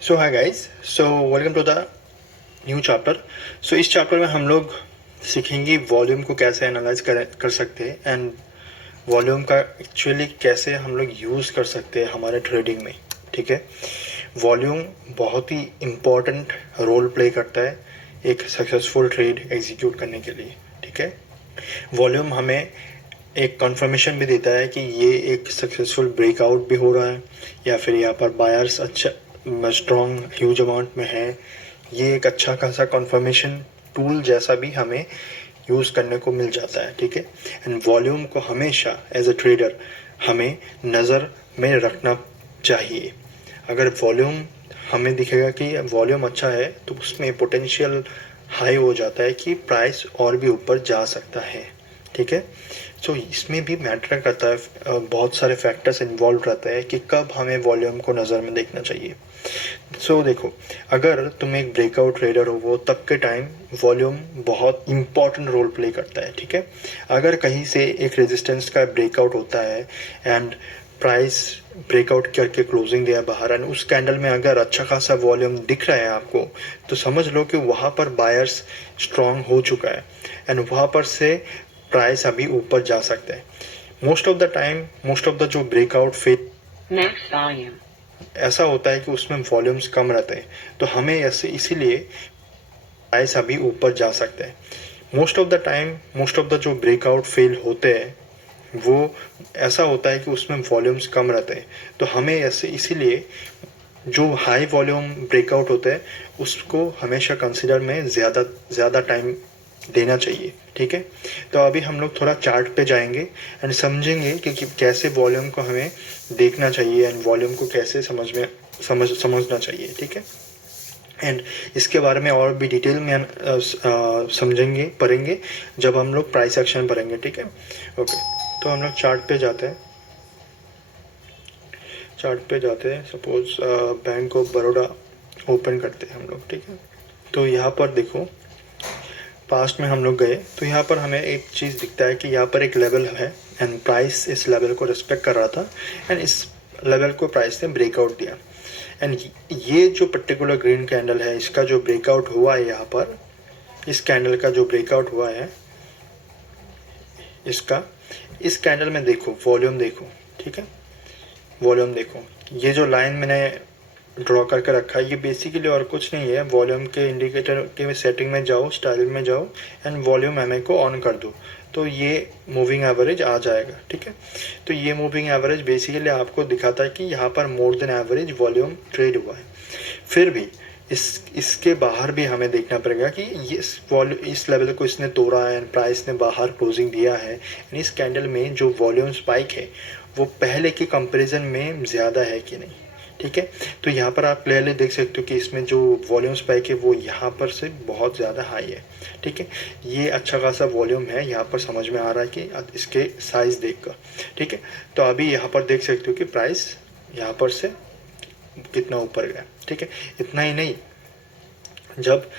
So hi guys, so welcome to the new chapter. So इस chapter में हम लोग सीखेंगे वॉल्यूम को कैसे एनालाइज कर सकते हैं एंड वॉल्यूम का एक्चुअली कैसे हम लोग यूज़ कर सकते हैं हमारे ट्रेडिंग में। ठीक है, वॉल्यूम बहुत ही इम्पोर्टेंट रोल प्ले करता है एक सक्सेसफुल ट्रेड एग्जीक्यूट करने के लिए। ठीक है, वॉल्यूम हमें एक कंफर्मेशन भी देता है कि ये एक सक्सेसफुल ब्रेकआउट भी हो रहा है या फिर यहाँ पर बायर्स अच्छा स्ट्रॉन्ग ह्यूज अमाउंट में है। ये एक अच्छा खासा कंफर्मेशन टूल जैसा भी हमें यूज़ करने को मिल जाता है। ठीक है, एंड वॉल्यूम को हमेशा एज अ ट्रेडर हमें नज़र में रखना चाहिए। अगर वॉल्यूम हमें दिखेगा कि वॉल्यूम अच्छा है तो उसमें पोटेंशियल हाई हो जाता है कि प्राइस और भी ऊपर जा सकता है। ठीक है, सो इसमें भी मैटर करता है, बहुत सारे फैक्टर्स इन्वॉल्व रहते हैं कि कब हमें वॉल्यूम को नज़र में देखना चाहिए। सो देखो, अगर तुम एक ब्रेकआउट ट्रेडर हो वो तब के टाइम वॉल्यूम बहुत इंपॉर्टेंट रोल प्ले करता है। ठीक है, अगर कहीं से एक रेजिस्टेंस का ब्रेकआउट होता है एंड प्राइस ब्रेकआउट करके क्लोजिंग दिया बाहर एंड उस कैंडल में अगर अच्छा खासा वॉल्यूम दिख रहा है आपको, तो समझ लो कि वहाँ पर बायर्स स्ट्रांग हो चुका है एंड वहाँ पर से प्राइस अभी ऊपर जा सकता है। Most of the time most of the जो ब्रेकआउट फेज Next volume. ऐसा होता है कि उसमें वॉल्यूम्स कम रहते हैं, तो हमें ऐसे इसीलिए प्राइस अभी ऊपर जा सकता है। Most of the time most of the जो ब्रेकआउट फेल होते हैं वो ऐसा होता है कि उसमें वॉल्यूम्स कम रहते हैं, तो हमें ऐसे इसीलिए जो हाई वॉल्यूम ब्रेकआउट होता है उसको हमेशा कंसिडर में ज़्यादा टाइम देना चाहिए। ठीक है, तो अभी हम लोग थोड़ा चार्ट पे जाएंगे एंड समझेंगे कि कैसे वॉल्यूम को हमें देखना चाहिए एंड वॉल्यूम को कैसे समझना चाहिए। ठीक है, एंड इसके बारे में और भी डिटेल में समझेंगे पढ़ेंगे जब हम लोग प्राइस एक्शन पढ़ेंगे। ठीक है, ओके, तो हम लोग चार्ट पे जाते हैं। Suppose bank of Baroda open करते हैं हम लोग। ठीक है, तो यहाँ पर देखो, पास्ट में हम लोग गए तो यहाँ पर हमें एक चीज़ दिखता है कि यहाँ पर एक लेवल है एंड प्राइस इस लेवल को रिस्पेक्ट कर रहा था एंड इस लेवल को प्राइस ने ब्रेकआउट दिया एंड ये जो पर्टिकुलर ग्रीन कैंडल है इसका जो ब्रेकआउट हुआ है यहाँ पर, इस कैंडल का जो ब्रेकआउट हुआ है इसका, इस कैंडल में देखो वॉल्यूम देखो। ठीक है, वॉल्यूम देखो, ये जो लाइन मैंने ड्रॉ करके रखा है ये बेसिकली और कुछ नहीं है। वॉल्यूम के इंडिकेटर के सेटिंग में जाओ, स्टाइल में जाओ एंड वॉल्यूम एमए को ऑन कर दो तो ये मूविंग एवरेज आ जाएगा। ठीक है, तो ये मूविंग एवरेज बेसिकली आपको दिखाता है कि यहाँ पर more than average volume trade हुआ है। फिर भी इसके बाहर भी हमें देखना पड़ेगा कि इस लेवल को इसने तोड़ा है एंड प्राइस ने बाहर क्लोजिंग दिया है एंड इस कैंडल में जो वॉल्यूम स्पाइक है वो पहले के कंपैरिजन में ज़्यादा है कि नहीं। ठीक है, तो यहाँ पर आप क्लियरली देख सकते हो कि इसमें जो वॉल्यूम स्पाइक है वो यहाँ पर से बहुत ज़्यादा हाई है। ठीक है, ये अच्छा खासा वॉल्यूम है, यहाँ पर समझ में आ रहा है कि इसके साइज़ देख कर। ठीक है, तो अभी यहाँ पर देख सकते हो कि प्राइस यहाँ पर से कितना ऊपर गया। ठीक है, इतना ही नहीं, जब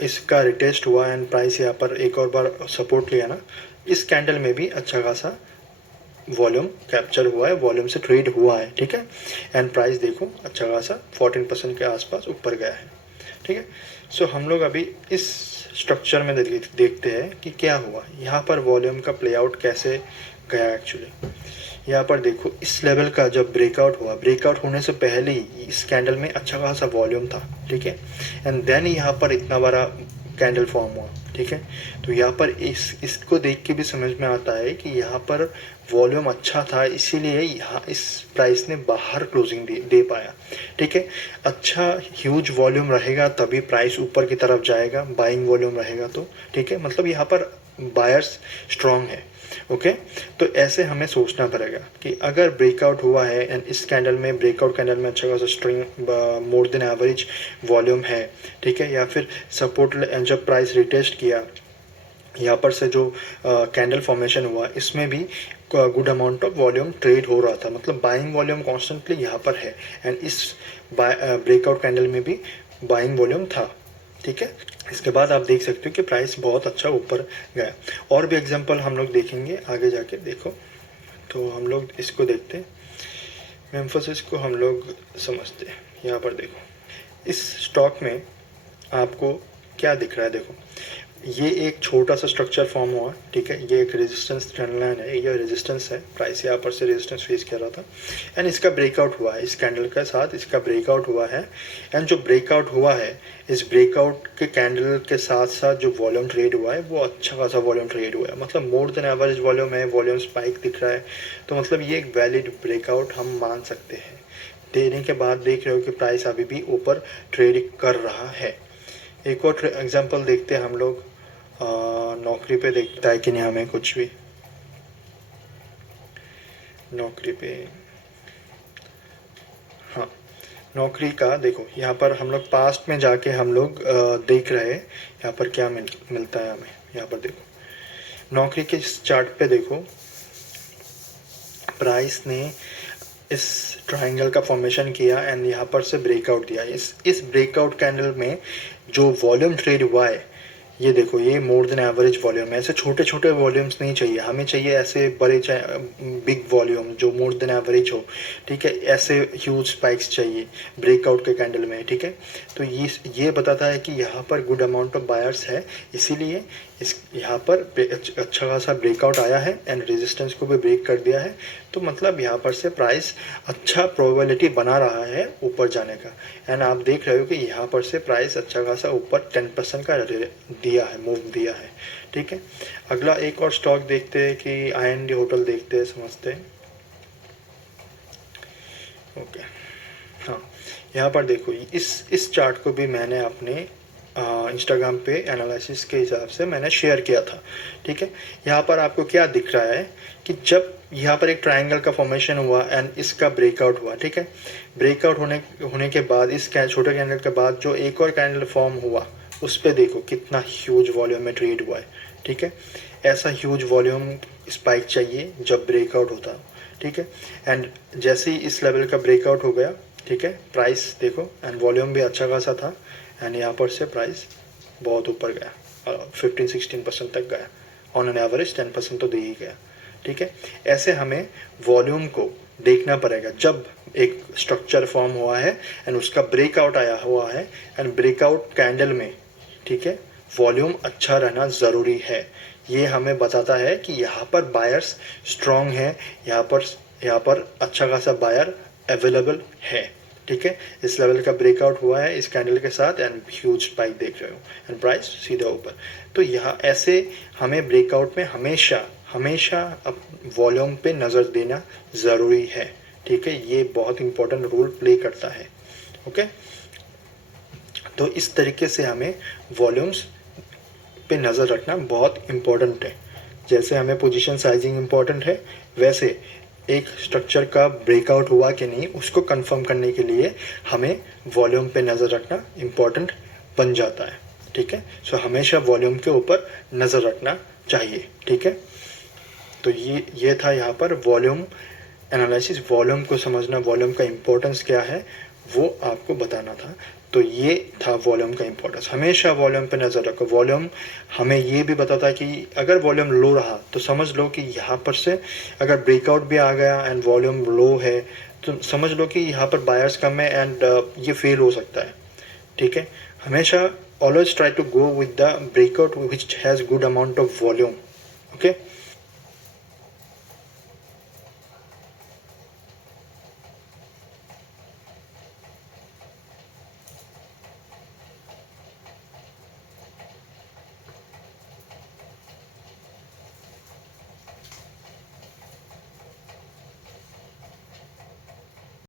इसका रिटेस्ट हुआ एंड प्राइस यहाँ पर एक और बार सपोर्ट लिया ना, इस कैंडल में भी अच्छा खासा वॉल्यूम कैप्चर हुआ है, वॉल्यूम से ट्रेड हुआ है। ठीक है, एंड प्राइस देखो अच्छा खासा 14% के आसपास ऊपर गया है। ठीक है, सो हम लोग अभी इस स्ट्रक्चर में देखते हैं कि क्या हुआ यहाँ पर, वॉल्यूम का प्ले आउट कैसे गया एक्चुअली। यहाँ पर देखो, इस लेवल का जब ब्रेकआउट हुआ, ब्रेकआउट होने से पहले ही इस कैंडल में अच्छा खासा वॉल्यूम था। ठीक है, एंड देन यहाँ पर इतना बड़ा कैंडल फॉर्म हुआ। ठीक है, तो यहाँ पर इसको देख के भी समझ में आता है कि यहाँ पर वॉल्यूम अच्छा था, इसीलिए यहाँ इस प्राइस ने बाहर क्लोजिंग दे पाया। ठीक है, अच्छा ह्यूज वॉल्यूम रहेगा तभी प्राइस ऊपर की तरफ जाएगा, बाइंग वॉल्यूम रहेगा तो। ठीक है, मतलब यहाँ पर बायर्स स्ट्रॉन्ग है। ओके, तो ऐसे हमें सोचना पड़ेगा कि अगर ब्रेकआउट हुआ है एंड इस कैंडल में, ब्रेकआउट कैंडल में अच्छा खासा string more than average volume है। ठीक है, या फिर सपोर्ट जब प्राइस रिटेस्ट किया, यहाँ पर से जो कैंडल फॉर्मेशन हुआ इसमें भी good amount of volume trade हो रहा था, मतलब बाइंग वॉल्यूम कॉन्स्टेंटली यहाँ पर है एंड इस ब्रेकआउट कैंडल में भी बाइंग वॉल्यूम था। ठीक है, इसके बाद आप देख सकते हो कि प्राइस बहुत अच्छा ऊपर गया। और भी एग्जांपल हम लोग देखेंगे आगे जाके। देखो, तो हम लोग इसको देखते हैं, मेम्फिसिस को हम लोग समझते हैं। यहाँ पर देखो, इस स्टॉक में आपको क्या दिख रहा है, देखो ये एक छोटा सा स्ट्रक्चर फॉर्म हुआ, ठीक है, ये एक रेजिस्टेंस ट्रेंड लाइन है, ये रेजिस्टेंस है, प्राइस यहाँ पर से रेजिस्टेंस फेस कर रहा था एंड इसका ब्रेकआउट हुआ है, इस कैंडल के साथ इसका ब्रेकआउट हुआ है एंड जो ब्रेकआउट हुआ है इस ब्रेकआउट के कैंडल के साथ साथ जो वॉल्यूम ट्रेड हुआ है वो अच्छा खासा वॉल्यूम ट्रेड हुआ है, मतलब मोर देन एवरेज वॉल्यूम है, वॉल्यूम स्पाइक दिख रहा है, तो मतलब ये एक वैलिड ब्रेकआउट हम मान सकते हैं। देने के बाद देख रहे हो कि प्राइस अभी भी ऊपर ट्रेड कर रहा है। एक और एग्जांपल देखते हैं हम लोग, नौकरी पे देखता है कि नहीं हमें कुछ भी, नौकरी पे, हाँ नौकरी का देखो यहाँ पर हम लोग पास्ट में जाके हम लोग देख रहे हैं यहाँ पर क्या मिलता है हमें। यहाँ पर देखो नौकरी के इस चार्ट पे देखो प्राइस ने इस ट्रायंगल का फॉर्मेशन किया एंड यहाँ पर से ब्रेकआउट दिया। इस ब्रेकआउट कैंडल में जो वॉल्यूम ट्रेड हुआ है ये देखो, ये मोर देन एवरेज वॉल्यूम है। ऐसे छोटे छोटे वॉल्यूम्स नहीं चाहिए हमें, चाहिए ऐसे बड़े बिग वॉल्यूम जो मोर देन एवरेज हो, ठीक है, ऐसे ह्यूज स्पाइक्स चाहिए ब्रेकआउट के कैंडल में, ठीक है। तो ये बताता है कि यहाँ पर गुड अमाउंट ऑफ बायर्स है, इसीलिए इस यहाँ पर अच्छा खासा ब्रेकआउट आया है एंड रेजिस्टेंस को भी ब्रेक कर दिया है, तो मतलब यहाँ पर से प्राइस अच्छा प्रोबेबिलिटी बना रहा है ऊपर जाने का। एंड आप देख रहे हो कि यहाँ पर से प्राइस अच्छा खासा ऊपर 10% का दिया है, मूव दिया है, ठीक है। अगला एक और स्टॉक देखते हैं कि IND होटल देखते हैं, समझते हैं। ओके, हाँ यहाँ पर देखो इस चार्ट को भी मैंने अपने इंस्टाग्राम पे एनालिसिस के हिसाब से मैंने शेयर किया था, ठीक है। यहाँ पर आपको क्या दिख रहा है कि जब यहाँ पर एक ट्रायंगल का फॉर्मेशन हुआ एंड इसका ब्रेकआउट हुआ, ठीक है, ब्रेकआउट होने के बाद इस छोटे कैंडल के बाद जो एक और कैंडल फॉर्म हुआ उस पर देखो कितना ह्यूज वॉल्यूम में ट्रेड हुआ है, ठीक है। ऐसा ह्यूज वॉल्यूम स्पाइक चाहिए जब ब्रेकआउट होता है, ठीक है। एंड जैसे ही इस लेवल का ब्रेकआउट हो गया, ठीक है, प्राइस देखो एंड वॉल्यूम भी अच्छा खासा था एंड यहाँ पर से प्राइस बहुत ऊपर गया, 15-16% तक गया, ऑन एन एवरेज 10% तो दे ही गया, ठीक है। ऐसे हमें वॉल्यूम को देखना पड़ेगा जब एक स्ट्रक्चर फॉर्म हुआ है एंड उसका ब्रेकआउट आया हुआ है एंड ब्रेकआउट कैंडल में, ठीक है, वॉल्यूम अच्छा रहना ज़रूरी है। ये हमें बताता है कि यहाँ पर बायर्स स्ट्रॉन्ग है, यहाँ पर अच्छा खासा बायर अवेलेबल है, ठीक है। इस लेवल का ब्रेकआउट हुआ है इस कैंडल के साथ एंड ह्यूज स्पाइक देख रहे हो एंड प्राइस सीधा ऊपर। तो यहाँ ऐसे हमें ब्रेकआउट में हमेशा अब वॉल्यूम पे नज़र देना ज़रूरी है, ठीक है। ये बहुत इंपॉर्टेंट रोल प्ले करता है, ओके। तो इस तरीके से हमें वॉल्यूम्स पे नज़र रखना बहुत इम्पोर्टेंट है। जैसे हमें पोजीशन साइजिंग इम्पोर्टेंट है, वैसे एक स्ट्रक्चर का ब्रेकआउट हुआ कि नहीं उसको कंफर्म करने के लिए हमें वॉल्यूम पे नज़र रखना इम्पोर्टेंट बन जाता है, ठीक है। सो हमेशा वॉल्यूम के ऊपर नज़र रखना चाहिए, ठीक है। तो ये था यहाँ पर वॉल्यूम एनालिसिस, वॉल्यूम को समझना, वॉल्यूम का इम्पोर्टेंस क्या है वो आपको बताना था। तो ये था वॉल्यूम का इम्पोर्टेंस, हमेशा वॉल्यूम पे नज़र रखो। वॉल्यूम हमें ये भी बताता है कि अगर वॉल्यूम लो रहा तो समझ लो कि यहाँ पर से अगर ब्रेकआउट भी आ गया एंड वॉल्यूम लो है तो समझ लो कि यहाँ पर बायर्स कम है एंड ये फेल हो सकता है, ठीक है। हमेशा always try to go with the breakout which has good amount of volume, okay.